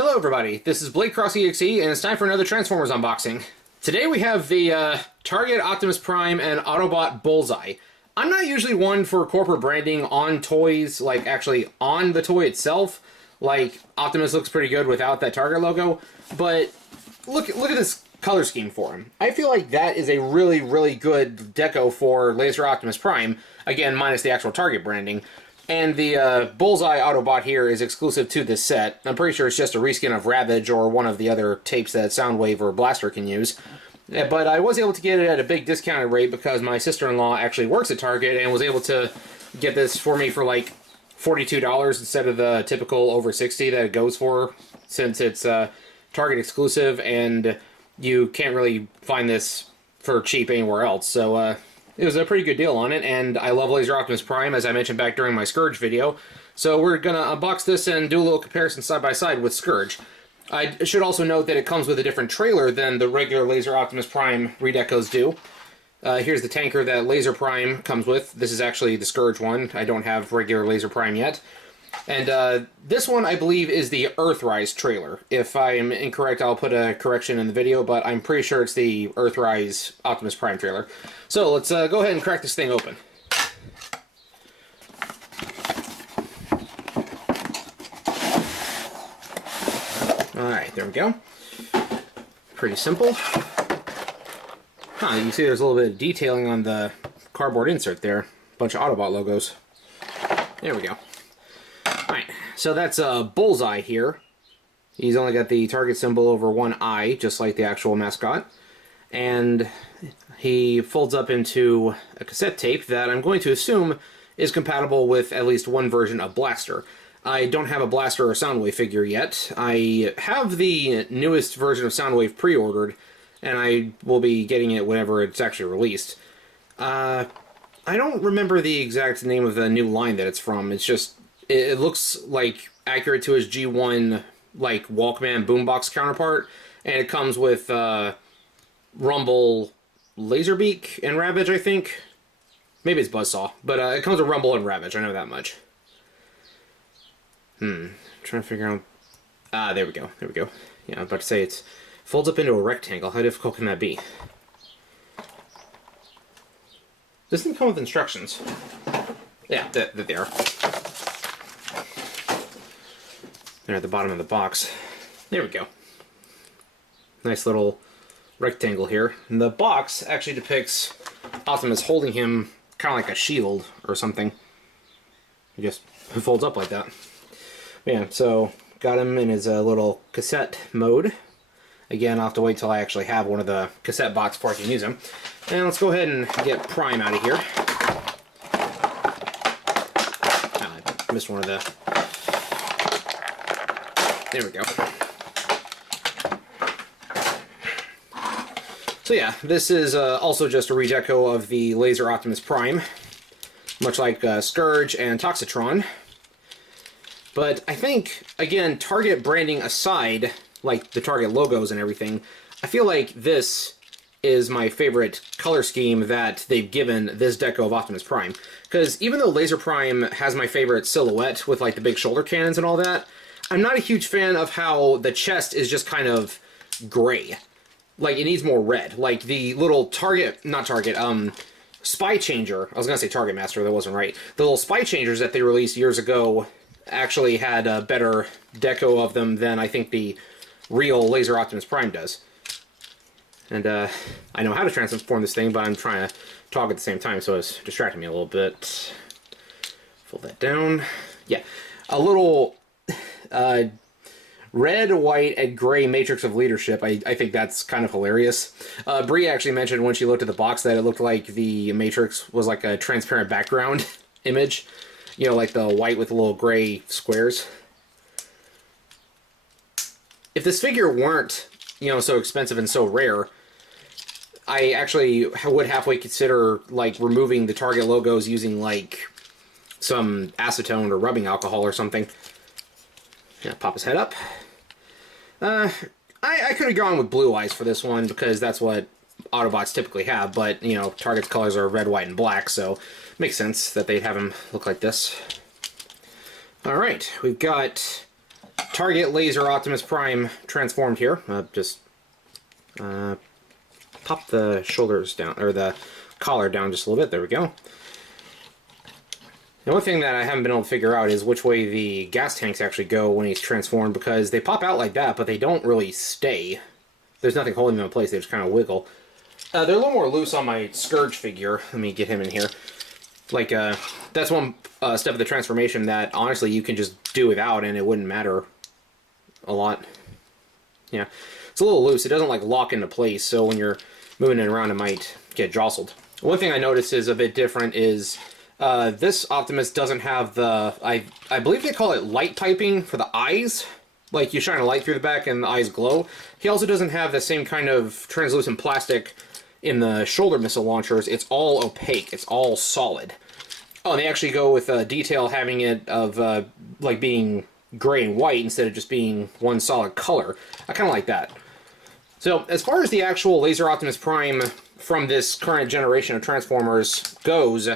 Hello everybody, this is Blade Cross EXE, and it's time for another Transformers unboxing. Today we have the Target Optimus Prime and Autobot Bullseye. I'm not usually one for corporate branding on toys, like actually on the toy itself. Like, Optimus looks pretty good without that Target logo, but look at this color scheme for him. I feel like that is a really good deco for Laser Optimus Prime, again minus the actual Target branding. And the Bullseye Autobot here is exclusive to this set. I'm pretty sure it's just a reskin of Ravage or one of the other tapes that Soundwave or Blaster can use. But I was able to get it at a big discounted rate because my sister-in-law actually works at Target and was able to get this for me for like $42 instead of the typical over $60 that it goes for, since it's Target exclusive and you can't really find this for cheap anywhere else. So it was a pretty good deal on it, and I love Laser Optimus Prime, as I mentioned back during my Scourge video. So we're going to unbox this and do a little comparison side by side with Scourge. I should also note that it comes with a different trailer than the regular Laser Optimus Prime redecos do. Here's the tanker that Laser Prime comes with. This is actually the Scourge one. I don't have regular Laser Prime yet. And this one, I believe, is the Earthrise trailer. If I am incorrect, I'll put a correction in the video, but I'm pretty sure it's the Earthrise Optimus Prime trailer. So let's go ahead and crack this thing open. Alright, there we go. Pretty simple. Huh, you can see there's a little bit of detailing on the cardboard insert there. Bunch of Autobot logos. There we go. Alright, so that's Bullseye here. He's only got the Target symbol over one eye, just like the actual mascot. And he folds up into a cassette tape that I'm going to assume is compatible with at least one version of Blaster. I don't have a Blaster or Soundwave figure yet. I have the newest version of Soundwave pre-ordered, and I will be getting it whenever it's actually released. I don't remember the exact name of the new line that it's from. It's just, it looks like accurate to his G1 like Walkman boombox counterpart, and it comes with Rumble, Laserbeak, and Ravage, I think. Maybe it's Buzzsaw, but it comes with Rumble and Ravage, I know that much. Trying to figure out... Ah, there we go, there we go. Yeah, I was about to say, it folds up into a rectangle. How difficult can that be? This didn't come with instructions. Yeah, there they are. They're at the bottom of the box. There we go. Nice little rectangle here. And the box actually depicts Optimus holding him kind of like a shield or something. He just folds up like that. Yeah, so got him in his little cassette mode. Again, I'll have to wait till I actually have one of the cassette box before I can use them. And let's go ahead and get Prime out of here. I missed one of the... There we go. So yeah, this is also just a redeco of the Laser Optimus Prime, much like Scourge and Toxitron. But I think, again, Target branding aside, like the Target logos and everything, I feel like this is my favorite color scheme that they've given this deco of Optimus Prime. Because even though Laser Prime has my favorite silhouette with like the big shoulder cannons and all that, I'm not a huge fan of how the chest is just kind of gray. Like, it needs more red. Like, the little Spy Changer, I was going to say Target Master, that wasn't right. The little Spy Changers that they released years ago actually had a better deco of them than I think the real Laser Optimus Prime does. And I know how to transform this thing, but I'm trying to talk at the same time, so it's distracting me a little bit. Fold that down. Yeah, a little red, white, and gray matrix of leadership. I think that's kind of hilarious. Bree actually mentioned when she looked at the box that it looked like the matrix was like a transparent background image. You know, like the white with the little gray squares. If this figure weren't, you know, so expensive and so rare, I actually would halfway consider, like, removing the Target logos using, like, some acetone or rubbing alcohol or something. Yeah, pop his head up. I could have gone with blue eyes for this one because that's what Autobots typically have, but, you know, Target's colors are red, white, and black, so it makes sense that they'd have him look like this. Alright, we've got Target Laser Optimus Prime transformed here. Just pop the shoulders down, or the collar down just a little bit. There we go. The one thing that I haven't been able to figure out is which way the gas tanks actually go when he's transformed, because they pop out like that, but they don't really stay. There's nothing holding them in place, they just kind of wiggle. They're a little more loose on my Scourge figure. Let me get him in here. Like, that's one step of the transformation that, honestly, you can just do without, and it wouldn't matter a lot. Yeah. It's a little loose. It doesn't, like, lock into place, so when you're moving it around, it might get jostled. One thing I noticed is a bit different is... this Optimus doesn't have the, I believe they call it light piping for the eyes. Like, you shine a light through the back and the eyes glow. He also doesn't have the same kind of translucent plastic in the shoulder missile launchers. It's all opaque. It's all solid. Oh, and they actually go with detail having it of, like, being gray and white instead of just being one solid color. I kind of like that. So, as far as the actual Laser Optimus Prime from this current generation of Transformers goes...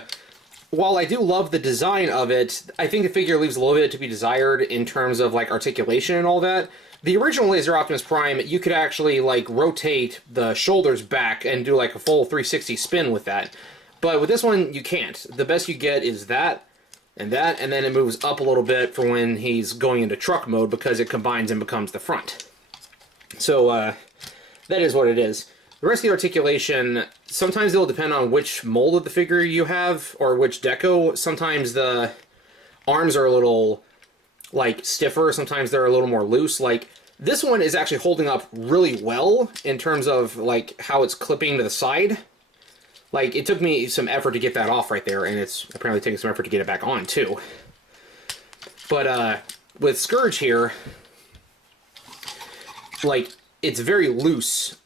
While I do love the design of it, I think the figure leaves a little bit to be desired in terms of, like, articulation and all that. The original Laser Optimus Prime, you could actually, like, rotate the shoulders back and do, like, a full 360 spin with that. But with this one, you can't. The best you get is that, and then it moves up a little bit for when he's going into truck mode because it combines and becomes the front. So, that is what it is. The rest of the articulation, sometimes it'll depend on which mold of the figure you have, or which deco. Sometimes the arms are a little, like, stiffer, sometimes they're a little more loose. Like, this one is actually holding up really well in terms of, like, how it's clipping to the side. Like, it took me some effort to get that off right there, and it's apparently taking some effort to get it back on, too. But, with Scourge here, like, it's very loose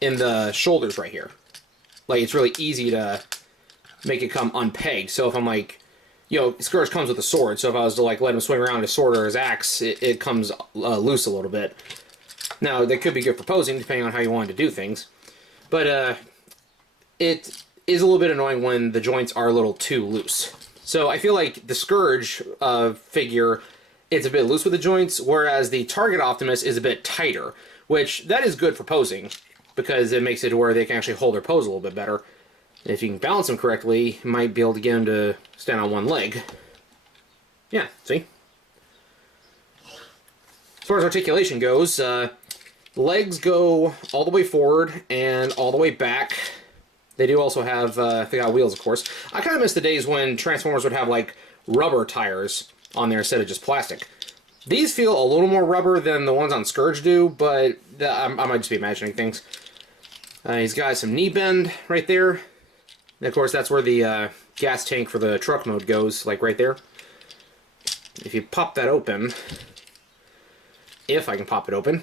in the shoulders right here. Like, it's really easy to make it come unpegged. So if I'm like, you know, Scourge comes with a sword, so if I was to, like, let him swing around his sword or his axe, it comes loose a little bit. Now, that could be good for posing, depending on how you wanted to do things. But, it is a little bit annoying when the joints are a little too loose. So I feel like the Scourge figure, it's a bit loose with the joints, whereas the Target Optimus is a bit tighter, which, that is good for posing, because it makes it to where they can actually hold their pose a little bit better. If you can balance them correctly, you might be able to get them to stand on one leg. Yeah, see? As far as articulation goes, legs go all the way forward and all the way back. They do also have, they got wheels, of course. I kind of miss the days when Transformers would have, like, rubber tires on there instead of just plastic. These feel a little more rubber than the ones on Scourge do, but I might just be imagining things. He's got some knee bend right there. And of course, that's where the gas tank for the truck mode goes, like right there. If you pop that open, if I can pop it open,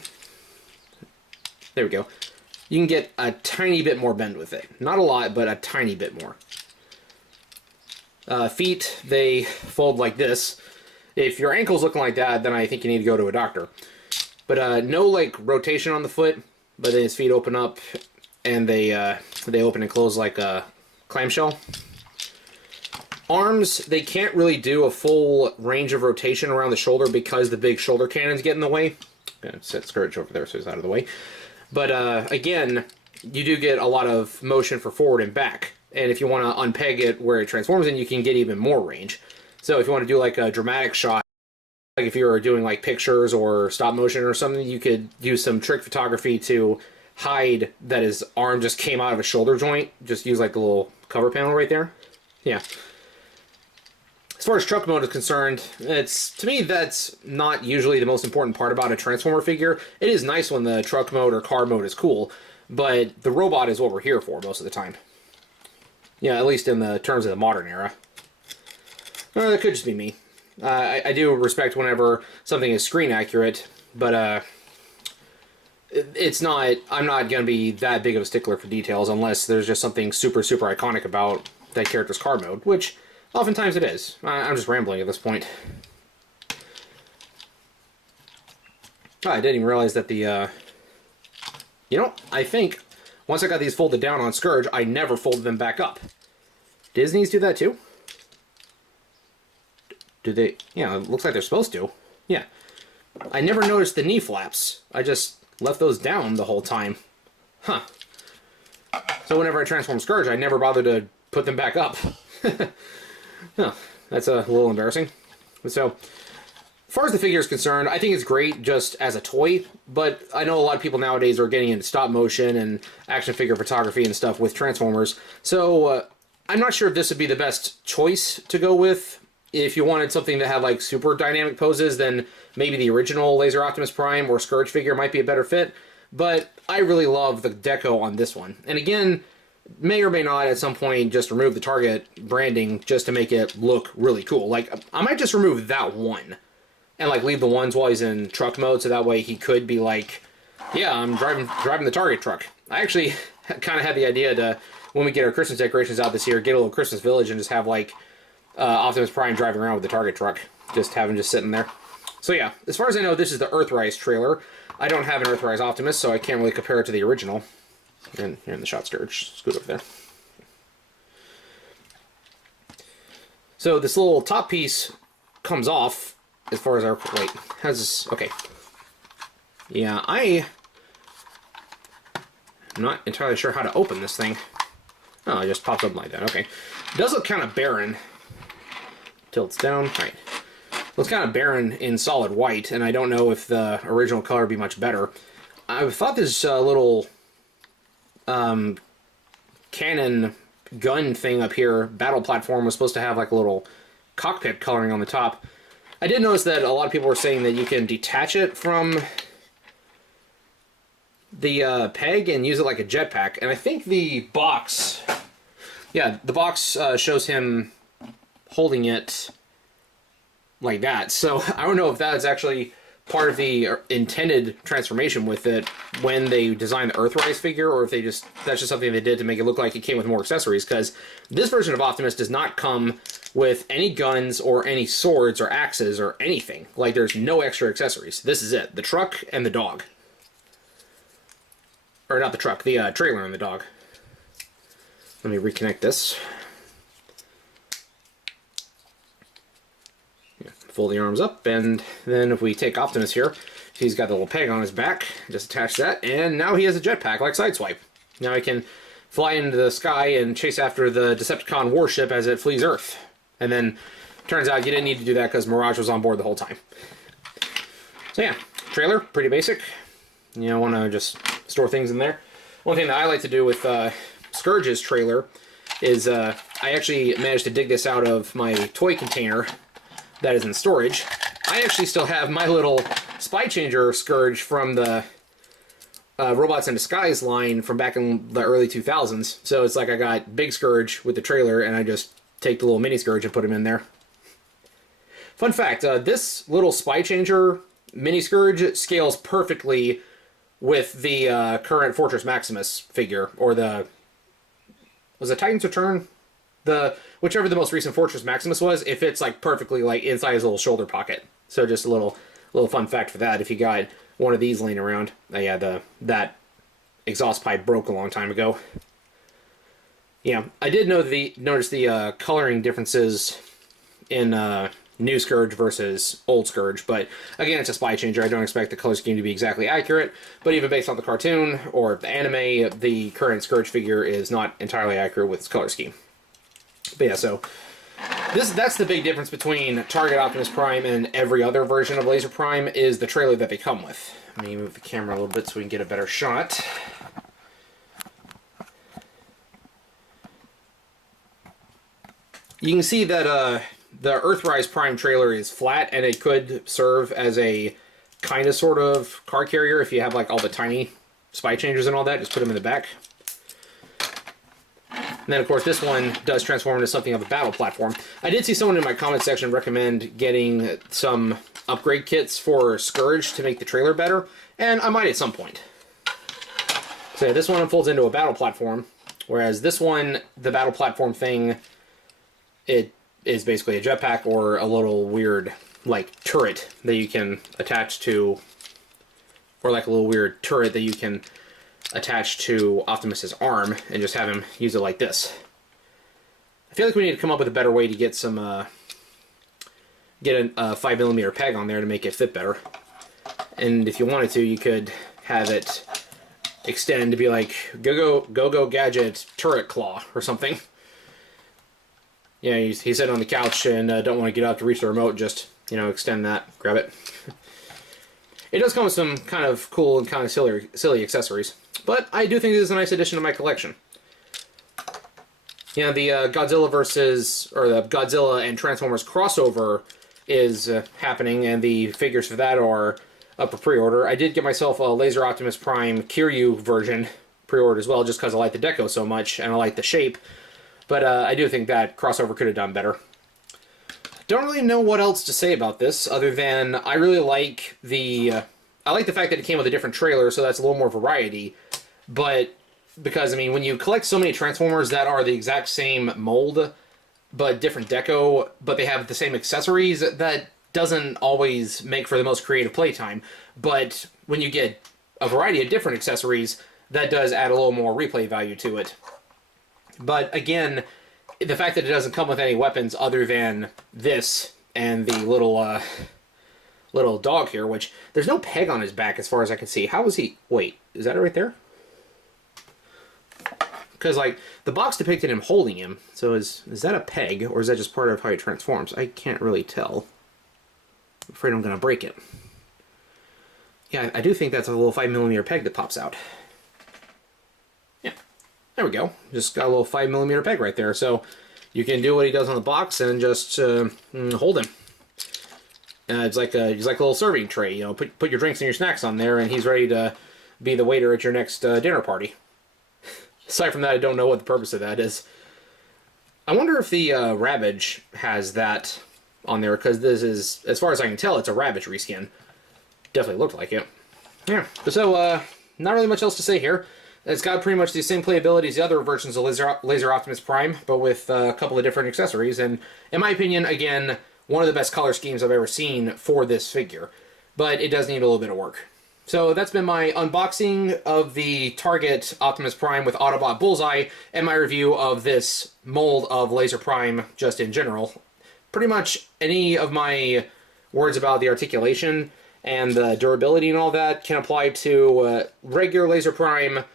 there we go. You can get a tiny bit more bend with it. Not a lot, but a tiny bit more. Feet, they fold like this. If your ankle's looking like that, then I think you need to go to a doctor. But no, like, rotation on the foot, but then his feet open up, and they open and close like a clamshell. Arms, they can't really do a full range of rotation around the shoulder because the big shoulder cannons get in the way. I'm going to set Scourge over there so he's out of the way. But again, you do get a lot of motion for forward and back. And if you want to unpeg it where it transforms in, you can get even more range. So if you want to do like a dramatic shot, like if you were doing like pictures or stop motion or something, you could use some trick photography to hide that his arm just came out of a shoulder joint. Just use like a little cover panel right there. Yeah. As far as truck mode is concerned, to me that's not usually the most important part about a Transformer figure. It is nice when the truck mode or car mode is cool, but the robot is what we're here for most of the time. Yeah, at least in the terms of the modern era. That could just be me. I do respect whenever something is screen accurate, but it's not. I'm not going to be that big of a stickler for details unless there's just something super, super iconic about that character's car mode, which oftentimes it is. I'm just rambling at this point. Oh, I didn't even realize that the. You know, I think once I got these folded down on Scourge, I never folded them back up. Disney's do that too? Do they? Yeah, it looks like they're supposed to. Yeah. I never noticed the knee flaps. I just left those down the whole time. Huh. So whenever I transform Scourge, I never bother to put them back up. Huh. That's a little embarrassing. So, as far as the figure is concerned, I think it's great just as a toy, but I know a lot of people nowadays are getting into stop motion and action figure photography and stuff with Transformers. So, I'm not sure if this would be the best choice to go with. If you wanted something that had like super dynamic poses, then maybe the original Laser Optimus Prime or Scourge figure might be a better fit. But I really love the deco on this one. And again, may or may not at some point just remove the Target branding just to make it look really cool. Like, I might just remove that one and like leave the ones while he's in truck mode, so that way he could be like, yeah, I'm driving the Target truck. I actually kind of had the idea to, when we get our Christmas decorations out this year, get a little Christmas village and just have like Optimus Prime driving around with the Target truck. Just have him just sitting there. So yeah, as far as I know, this is the Earthrise trailer. I don't have an Earthrise Optimus, so I can't really compare it to the original. And here in the shot Scourge, scoot over there. So this little top piece comes off as far as our... Wait, how's this... Okay. Yeah, I'm not entirely sure how to open this thing. Oh, it just pops up like that. Okay. It does look kind of barren. Tilts down. Right. Looks kind of barren in solid white, and I don't know if the original color would be much better. I thought this little cannon gun thing up here, battle platform, was supposed to have like a little cockpit coloring on the top. I did notice that a lot of people were saying that you can detach it from the peg and use it like a jetpack, and I think the box, yeah, the box shows him holding it like that. So I don't know if that's actually part of the intended transformation with it when they designed the Earthrise figure, or if that's just something they did to make it look like it came with more accessories, because this version of Optimus does not come with any guns or any swords or axes or anything. Like, there's no extra accessories. This is it. The truck and the dog. Or not the truck, the trailer and the dog. Let me reconnect this. Fold the arms up, and then if we take Optimus here, he's got the little peg on his back, just attach that, and now he has a jetpack like Sideswipe. Now he can fly into the sky and chase after the Decepticon warship as it flees Earth. And then, turns out you didn't need to do that because Mirage was on board the whole time. So yeah, trailer, pretty basic. You know, want to just store things in there. One thing that I like to do with Scourge's trailer is I actually managed to dig this out of my toy container that is in storage. I actually still have my little Spy Changer Scourge from the Robots in Disguise line from back in the early 2000s. So it's like I got big Scourge with the trailer, and I just take the little mini Scourge and put him in there. Fun fact, this little Spy Changer mini Scourge scales perfectly with the current Fortress Maximus figure, or the... Was it Titan's Return? Whichever the most recent Fortress Maximus was, it fits like perfectly like inside his little shoulder pocket. So just a little fun fact for that. If you got one of these laying around, yeah, that exhaust pipe broke a long time ago. Yeah, I did notice the coloring differences in new Scourge versus old Scourge, but again, it's a Spy Changer. I don't expect the color scheme to be exactly accurate, but even based on the cartoon or the anime, the current Scourge figure is not entirely accurate with its color scheme. But yeah, so that's the big difference between Target Optimus Prime and every other version of Laser Prime, is the trailer that they come with. Let me move the camera a little bit so we can get a better shot. You can see that the Earthrise Prime trailer is flat, and it could serve as a kind of sort of car carrier if you have like all the tiny Spy Changers and all that. Just put them in the back. And then, of course, this one does transform into something of a battle platform. I did see someone in my comment section recommend getting some upgrade kits for Scourge to make the trailer better, and I might at some point. So yeah, this one unfolds into a battle platform, whereas this one, the battle platform thing, it is basically a jetpack or a little weird, like, turret that you can attach to, or like a little weird turret that you can attached to Optimus's arm and just have him use it like this. I feel like we need to come up with a better way to get some get a 5mm peg on there to make it fit better. And if you wanted to, you could have it extend to be like Go-Go Gadget Turret Claw or something. Yeah, he's sitting on the couch and don't want to get up to reach the remote, just, you know, extend that, grab it. It does come with some kind of cool and kind of silly accessories, but I do think this is a nice addition to my collection. Yeah, the Godzilla and Transformers crossover is happening, and the figures for that are up for pre-order. I did get myself a Laser Optimus Prime Kiryu version pre-ordered as well, just because I like the deco so much, and I like the shape. But I do think that crossover could have done better. Don't really know what else to say about this, other than I really like the... I like the fact that it came with a different trailer, so that's a little more variety. But, because, I mean, when you collect so many Transformers that are the exact same mold, but different deco, but they have the same accessories, that doesn't always make for the most creative playtime. But when you get a variety of different accessories, that does add a little more replay value to it. But again, the fact that it doesn't come with any weapons other than this and the little dog here, which there's no peg on his back as far as I can see. How was he... Wait, is that it right there? Because, like, the box depicted him holding him. So is that a peg, or is that just part of how he transforms? I can't really tell. I'm afraid I'm going to break it. Yeah, I do think that's a little 5mm peg that pops out. Yeah, there we go. Just got a little 5mm peg right there. So you can do what he does on the box and just hold him. It's like a little serving tray. You know, put your drinks and your snacks on there, and he's ready to be the waiter at your next dinner party. Aside from that, I don't know what the purpose of that is. I wonder if the Ravage has that on there, because this is, as far as I can tell, it's a Ravage reskin. Definitely looked like it. Yeah, so not really much else to say here. It's got pretty much the same playability as the other versions of Laser Optimus Prime, but with a couple of different accessories, and in my opinion, again, one of the best color schemes I've ever seen for this figure. But it does need a little bit of work. So that's been my unboxing of the Target Optimus Prime with Autobot Bullseye, and my review of this mold of Laser Prime just in general. Pretty much any of my words about the articulation and the durability and all that can apply to regular Laser Prime,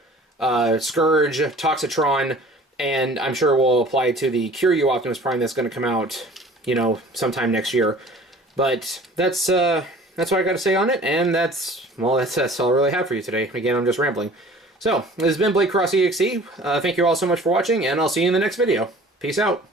Scourge, Toxitron, and I'm sure will apply to the Kiryu Optimus Prime that's going to come out, you know, sometime next year. But that's what I got to say on it, and that's all I really have for you today. Again, I'm just rambling. So, this has been Blade Cross EXE. Thank you all so much for watching, and I'll see you in the next video. Peace out.